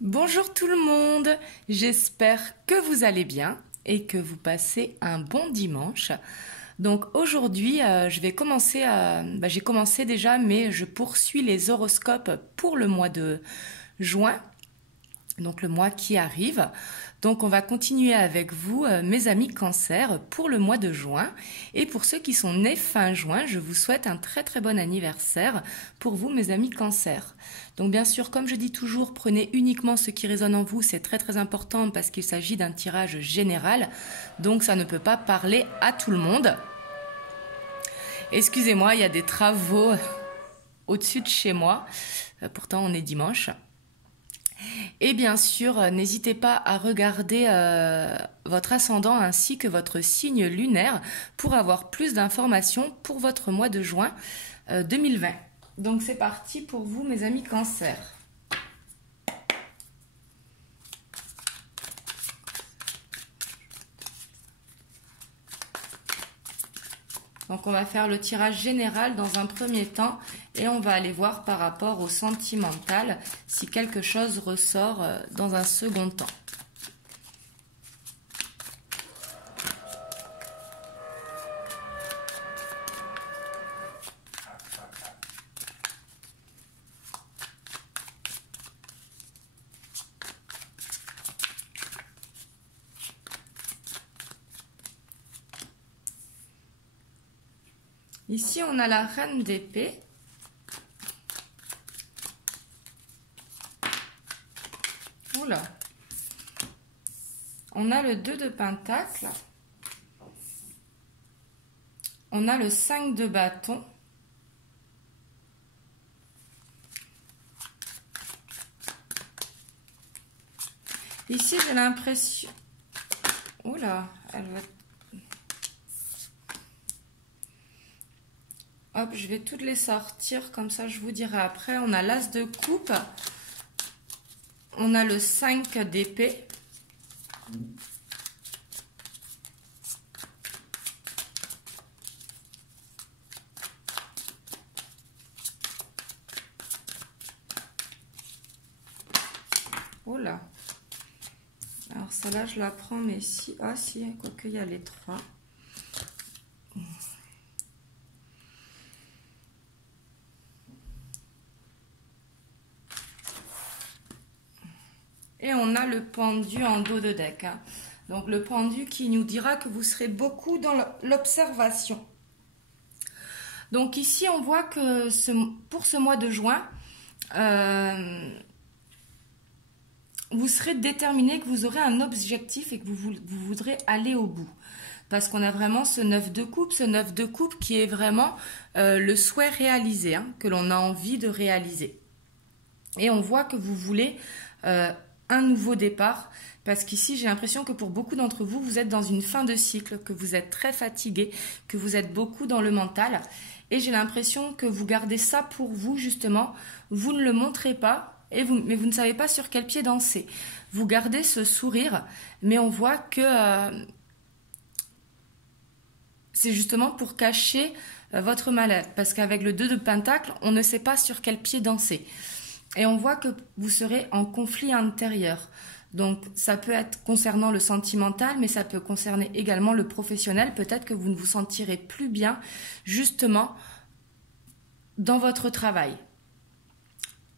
Bonjour tout le monde, j'espère que vous allez bien et que vous passez un bon dimanche. Donc aujourd'hui, j'ai commencé déjà, mais je poursuis les horoscopes pour le mois de juin, donc le mois qui arrive. Donc on va continuer avec vous, mes amis Cancer, pour le mois de juin. Et pour ceux qui sont nés fin juin, je vous souhaite un très très bon anniversaire pour vous, mes amis Cancer. Donc bien sûr, comme je dis toujours, prenez uniquement ce qui résonne en vous, c'est très très important parce qu'il s'agit d'un tirage général. Donc ça ne peut pas parler à tout le monde. Excusez-moi, il y a des travaux au-dessus de chez moi. Pourtant on est dimanche. Et bien sûr, n'hésitez pas à regarder votre ascendant ainsi que votre signe lunaire pour avoir plus d'informations pour votre mois de juin 2020. Donc c'est parti pour vous, mes amis Cancer. Donc on va faire le tirage général dans un premier temps et on va aller voir par rapport au sentimental si quelque chose ressort dans un second temps. Ici, on a la reine d'épée. Oula. On a le 2 de pentacle. On a le 5 de bâton. Ici, j'ai l'impression... Oula, elle va... Hop, je vais toutes les sortir, comme ça je vous dirai après. On a l'as de coupe. On a le 5 d'épée. Oh là. Alors celle-là, je la prends, mais si... Ah si, quoique il y a les 3. Et on a le pendu en dos de deck. Hein. Donc le pendu qui nous dira que vous serez beaucoup dans l'observation. Donc ici, on voit que pour ce mois de juin, vous serez déterminé, que vous aurez un objectif et que vous voudrez aller au bout. Parce qu'on a vraiment ce 9 de coupe qui est vraiment le souhait réalisé, hein, que l'on a envie de réaliser. Et on voit que vous voulez un nouveau départ, parce qu'ici j'ai l'impression que pour beaucoup d'entre vous, vous êtes dans une fin de cycle, que vous êtes très fatigué, que vous êtes beaucoup dans le mental, et j'ai l'impression que vous gardez ça pour vous justement, vous ne le montrez pas, mais vous ne savez pas sur quel pied danser. Vous gardez ce sourire, mais on voit que c'est justement pour cacher votre mal-être, parce qu'avec le 2 de pentacle, on ne sait pas sur quel pied danser. Et on voit que vous serez en conflit intérieur. Donc, ça peut être concernant le sentimental, mais ça peut concerner également le professionnel. Peut-être que vous ne vous sentirez plus bien, justement, dans votre travail.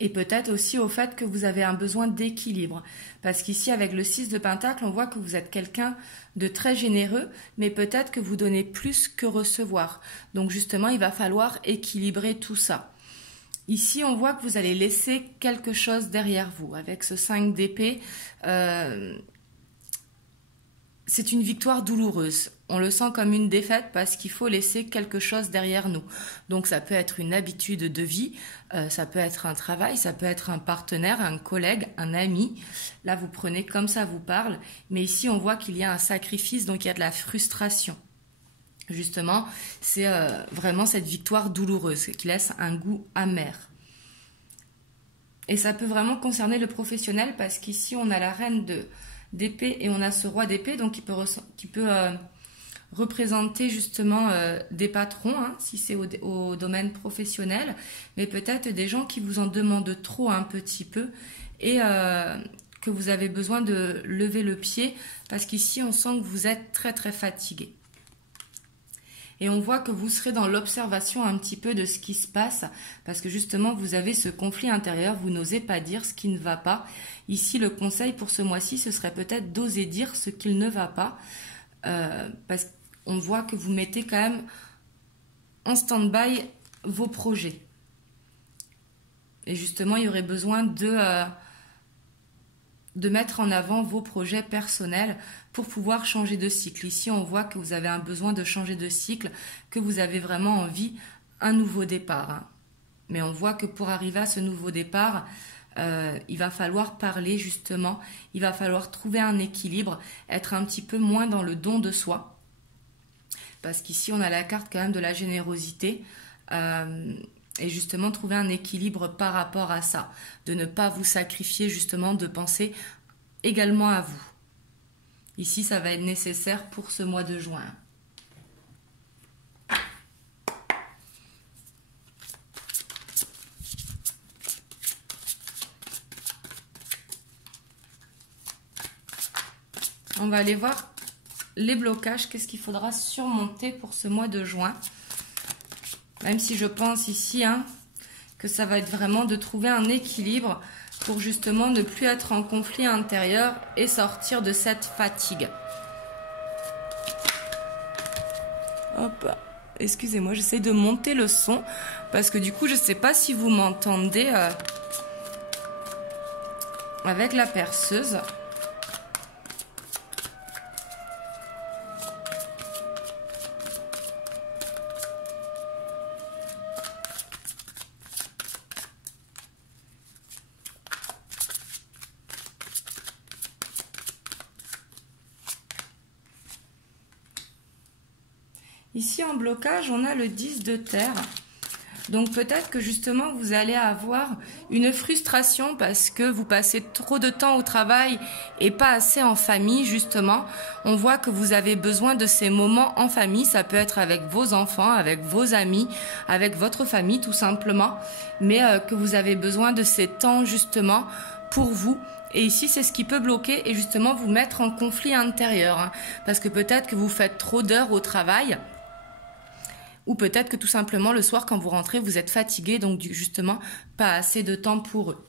Et peut-être aussi au fait que vous avez un besoin d'équilibre. Parce qu'ici, avec le 6 de pentacle, on voit que vous êtes quelqu'un de très généreux, mais peut-être que vous donnez plus que recevoir. Donc, justement, il va falloir équilibrer tout ça. Ici, on voit que vous allez laisser quelque chose derrière vous. Avec ce 5 d'épée, c'est une victoire douloureuse. On le sent comme une défaite parce qu'il faut laisser quelque chose derrière nous. Donc ça peut être une habitude de vie, ça peut être un travail, ça peut être un partenaire, un collègue, un ami. Là, vous prenez comme ça vous parle. Mais ici, on voit qu'il y a un sacrifice, donc il y a de la frustration. Justement, c'est vraiment cette victoire douloureuse qui laisse un goût amer. Et ça peut vraiment concerner le professionnel parce qu'ici, on a la reine d'épée et on a ce roi d'épée, donc qui peut représenter justement des patrons, hein, si c'est au domaine professionnel, mais peut-être des gens qui vous en demandent trop un petit peu et que vous avez besoin de lever le pied parce qu'ici on sent que vous êtes très très fatigué. Et on voit que vous serez dans l'observation un petit peu de ce qui se passe parce que justement vous avez ce conflit intérieur, vous n'osez pas dire ce qui ne va pas. Ici le conseil pour ce mois-ci ce serait peut-être d'oser dire ce qu'il ne va pas parce qu'on voit que vous mettez quand même en stand-by vos projets. Et justement il y aurait besoin de mettre en avant vos projets personnels pour pouvoir changer de cycle. Ici, on voit que vous avez un besoin de changer de cycle, que vous avez vraiment envie un nouveau départ. Hein. Mais on voit que pour arriver à ce nouveau départ, il va falloir parler justement, il va falloir trouver un équilibre, être un petit peu moins dans le don de soi. Parce qu'ici, on a la carte quand même de la générosité. Et justement trouver un équilibre par rapport à ça, de ne pas vous sacrifier justement, de penser également à vous. Ici, ça va être nécessaire pour ce mois de juin. On va aller voir les blocages, qu'est-ce qu'il faudra surmonter pour ce mois de juin. Même si je pense ici que ça va être vraiment de trouver un équilibre pour justement ne plus être en conflit intérieur et sortir de cette fatigue. Hop, excusez-moi, j'essaie de monter le son parce que du coup, je ne sais pas si vous m'entendez avec la perceuse. Ici, en blocage, on a le 10 de terre. Donc, peut-être que justement, vous allez avoir une frustration parce que vous passez trop de temps au travail et pas assez en famille, justement. On voit que vous avez besoin de ces moments en famille. Ça peut être avec vos enfants, avec vos amis, avec votre famille, tout simplement. Mais que vous avez besoin de ces temps, justement, pour vous. Et ici, c'est ce qui peut bloquer et justement vous mettre en conflit intérieur. Hein, parce que peut-être que vous faites trop d'heures au travail. Ou peut-être que tout simplement, le soir, quand vous rentrez, vous êtes fatigué, donc justement, pas assez de temps pour eux.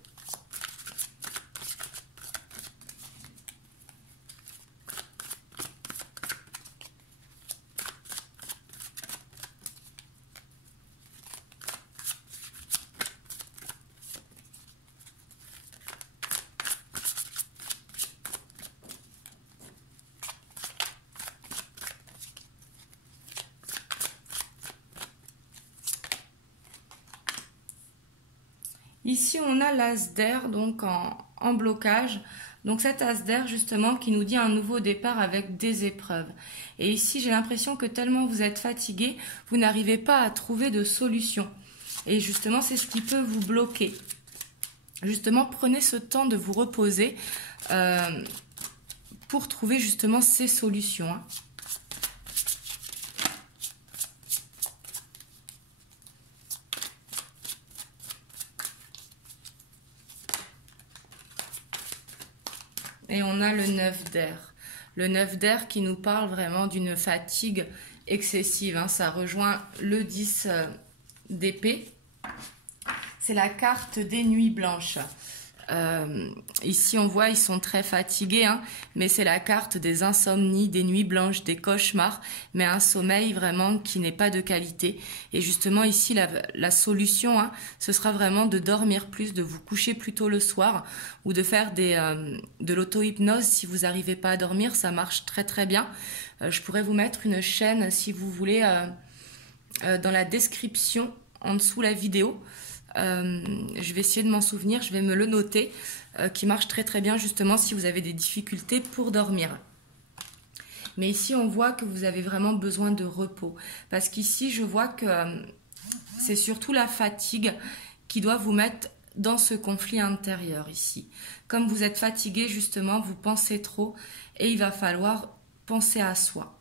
Ici, on a l'as d'air, donc en blocage. Donc cet as d'air, justement, qui nous dit un nouveau départ avec des épreuves. Et ici, j'ai l'impression que tellement vous êtes fatigué, vous n'arrivez pas à trouver de solution. Et justement, c'est ce qui peut vous bloquer. Justement, prenez ce temps de vous reposer pour trouver justement ces solutions. Hein. Et on a le 9 d'air. Le 9 d'air qui nous parle vraiment d'une fatigue excessive. Hein. Ça rejoint le 10 d'épée. C'est la carte des nuits blanches. Ici, on voit, ils sont très fatigués, hein, mais c'est la carte des insomnies, des nuits blanches, des cauchemars, mais un sommeil vraiment qui n'est pas de qualité. Et justement, ici, la solution, hein, ce sera vraiment de dormir plus, de vous coucher plus tôt le soir ou de faire de l'auto-hypnose. Si vous n'arrivez pas à dormir, ça marche très très bien. Je pourrais vous mettre une chaîne, si vous voulez, dans la description, en dessous la vidéo. Je vais essayer de m'en souvenir, je vais me le noter, qui marche très très bien justement si vous avez des difficultés pour dormir. Mais ici on voit que vous avez vraiment besoin de repos, parce qu'ici je vois que c'est surtout la fatigue qui doit vous mettre dans ce conflit intérieur ici. Comme vous êtes fatigué justement, vous pensez trop et il va falloir penser à soi.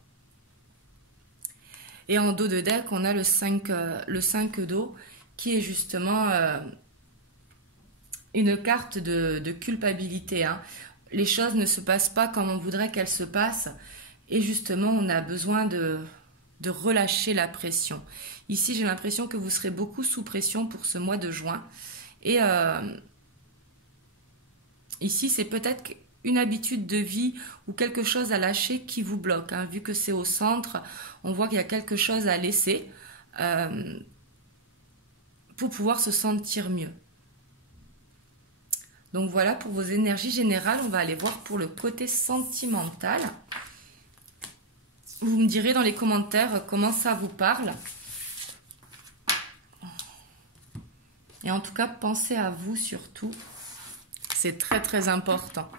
Et en dos de deck, on a le 5 d'eau, qui est justement une carte de culpabilité. Hein. Les choses ne se passent pas comme on voudrait qu'elles se passent. Et justement, on a besoin de relâcher la pression. Ici, j'ai l'impression que vous serez beaucoup sous pression pour ce mois de juin. Et ici, c'est peut-être une habitude de vie ou quelque chose à lâcher qui vous bloque. Hein. Vu que c'est au centre, on voit qu'il y a quelque chose à laisser pour pouvoir se sentir mieux. Donc voilà pour vos énergies générales. On va aller voir pour le côté sentimental. Vous me direz dans les commentaires comment ça vous parle. Et en tout cas, pensez à vous surtout. C'est très très important.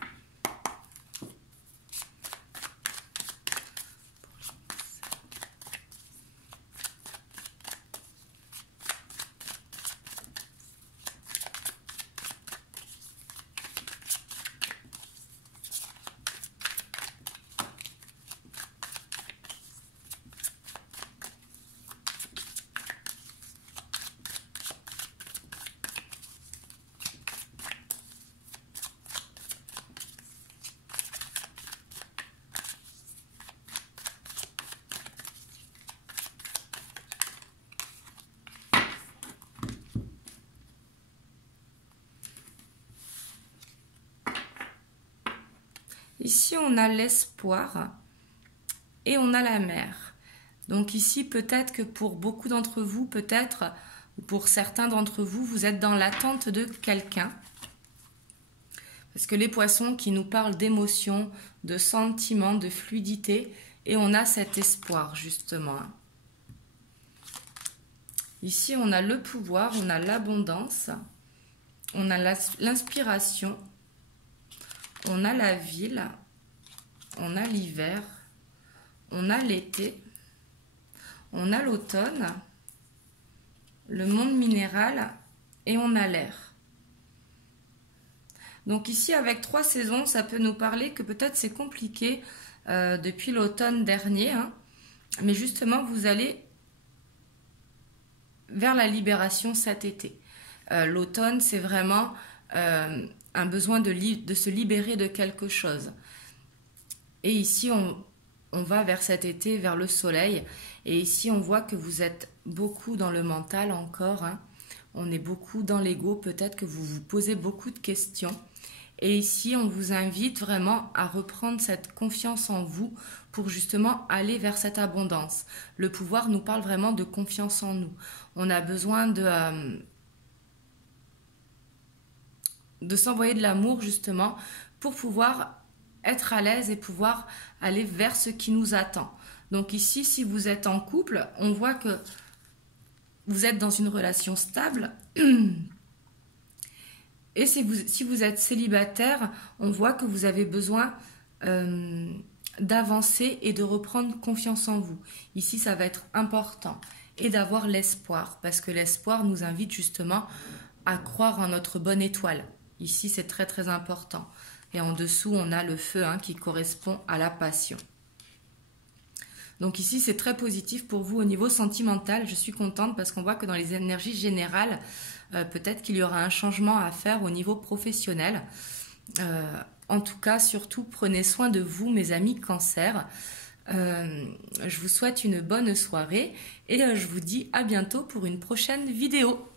Ici, on a l'espoir et on a la mer. Donc ici, peut-être que pour beaucoup d'entre vous, peut-être, ou pour certains d'entre vous, vous êtes dans l'attente de quelqu'un. Parce que les poissons qui nous parlent d'émotions, de sentiments, de fluidité, et on a cet espoir, justement. Ici, on a le pouvoir, on a l'abondance, on a l'inspiration, on a la ville, on a l'hiver, on a l'été, on a l'automne, le monde minéral et on a l'air. Donc ici, avec 3 saisons, ça peut nous parler que peut-être c'est compliqué depuis l'automne dernier. Hein, mais justement, vous allez vers la libération cet été. L'automne, c'est vraiment un besoin de se libérer de quelque chose. Et ici, on va vers cet été, vers le soleil. Et ici, on voit que vous êtes beaucoup dans le mental encore. Hein. On est beaucoup dans l'ego. Peut-être que vous vous posez beaucoup de questions. Et ici, on vous invite vraiment à reprendre cette confiance en vous pour justement aller vers cette abondance. Le pouvoir nous parle vraiment de confiance en nous. On a besoin de s'envoyer de l'amour justement pour pouvoir être à l'aise et pouvoir aller vers ce qui nous attend. Donc ici, si vous êtes en couple, on voit que vous êtes dans une relation stable. Et si vous êtes célibataire, on voit que vous avez besoin d'avancer et de reprendre confiance en vous. Ici, ça va être important. Et d'avoir l'espoir, parce que l'espoir nous invite justement à croire en notre bonne étoile. Ici, c'est très très important. Et en dessous, on a le feu qui correspond à la passion. Donc ici, c'est très positif pour vous au niveau sentimental. Je suis contente parce qu'on voit que dans les énergies générales, peut-être qu'il y aura un changement à faire au niveau professionnel. En tout cas, surtout, prenez soin de vous, mes amis Cancer. Je vous souhaite une bonne soirée et je vous dis à bientôt pour une prochaine vidéo.